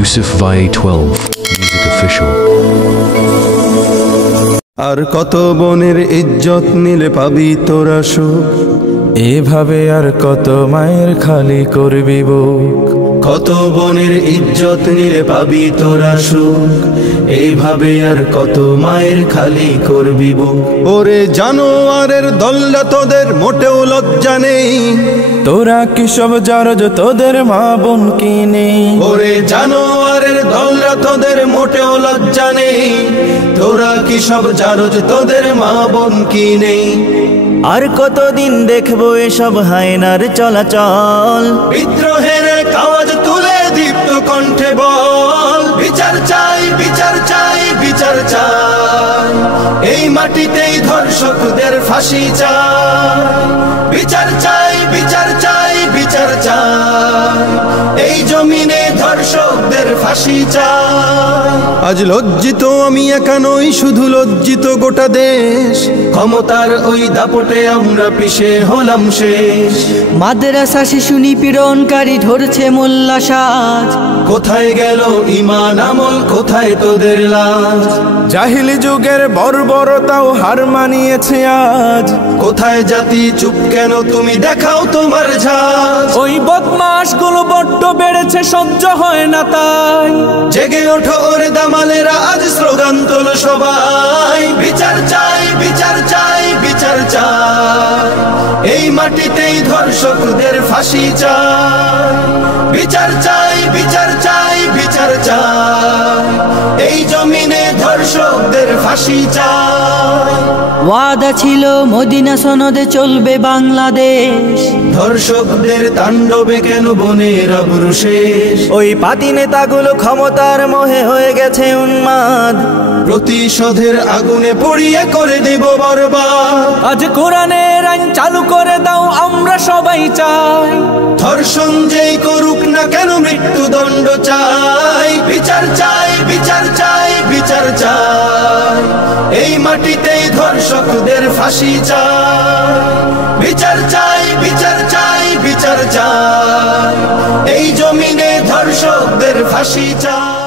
Yusuf Vae 12 Music Official. আর কত বনের ইজ্জত নিলে পাবি তোরা সুখ, এভাবে আর কত মায়ের খালি করবি বুক। কত বনের ইজ্জত নিলে পাবি তোরা সুখ, এইভাবে আর কত মায়ের খালি করবি বুক। ওরে জানোয়ারের দল্লা তোদের মোটেও লজ্জা নেই, তোরা কি সব জারজ তোদের মা বোন কি নেই? ওরে জানোয়ারের দল্লা তোদের মোটেও লজ্জা নেই, তোরা কি সব জারজ তোদের মা বোন কি নেই? আর কতদিন দেখবো এসব হায়নার চলাচল, বিদ্রোহের আওয়াজ তুলে দীপ্ত কণ্ঠে বল, বিচার চাই বিচার চাই বিচার চাই, এই মাটিতেই ধর্ষকদের ফাঁসি চাই। বিচার চাই বিচার চাই বিচার চাই, এই জমিনে ধর্ষকদের ফাঁসি চাই। আজ লজ্জিত আমি একা নই, শুধু লজ্জিত গোটা দেশ, ক্ষমতার ওই দাপটে আমরা পিছে হলাম শেষ। মাদ্রাসা শিশু নিপীড়নকারী ধরছে মোল্লা সাজ, কোথায় গেল ঈমান আমল, কোথায় তোদের লাজ? জাহিলি যুগের বর্বরতাও হার মানিয়েছে আজ, কোথায় জাতি চুপ কেন, তুমি দেখাও তোমার ঝাঁজ। ওই বদমাশ গুলো বড্ড বেড়েছে, সহ্য হয় না তাই। জেগে ওঠো ওরে দামালেরা, আজ স্লোগান তোলো সবাই, বিচার চাই বিচার চাই বিচার চাই, এই মাটিতেই ধর্ষকদের ফাঁসি চাই। বিচার চাই বিচার চাই বিচার চাই, এই জমিনে ধর্ষকদের ফাঁসি চাই। ওয়াদা ছিল মদিনা সনদে চলবে বাংলাদেশ, ধর্ষকদের তাণ্ডবে কেন বনের আবরু শেষ? ওই পাতি নেতাগুলো ক্ষমতার মোহে হয়ে গেছে উন্মাদ, প্রতিশোধের আগুনে পুড়িয়ে করে দেব বরবাদ। আজ কোরআনের আইন চালু করে দাও, আমরা সবাই চাই। ধর্ষণ যেই করুক না কেন মৃত্যুদণ্ড চাই। বিচার চাই বিচার চাই বিচার চাই, এই মাটিতেই ধর্ষকদের ফাঁসি চাই। বিচার চাই বিচার চাই বিচার চাই, এই জমিনে ধর্ষকদের ফাঁসি চাই।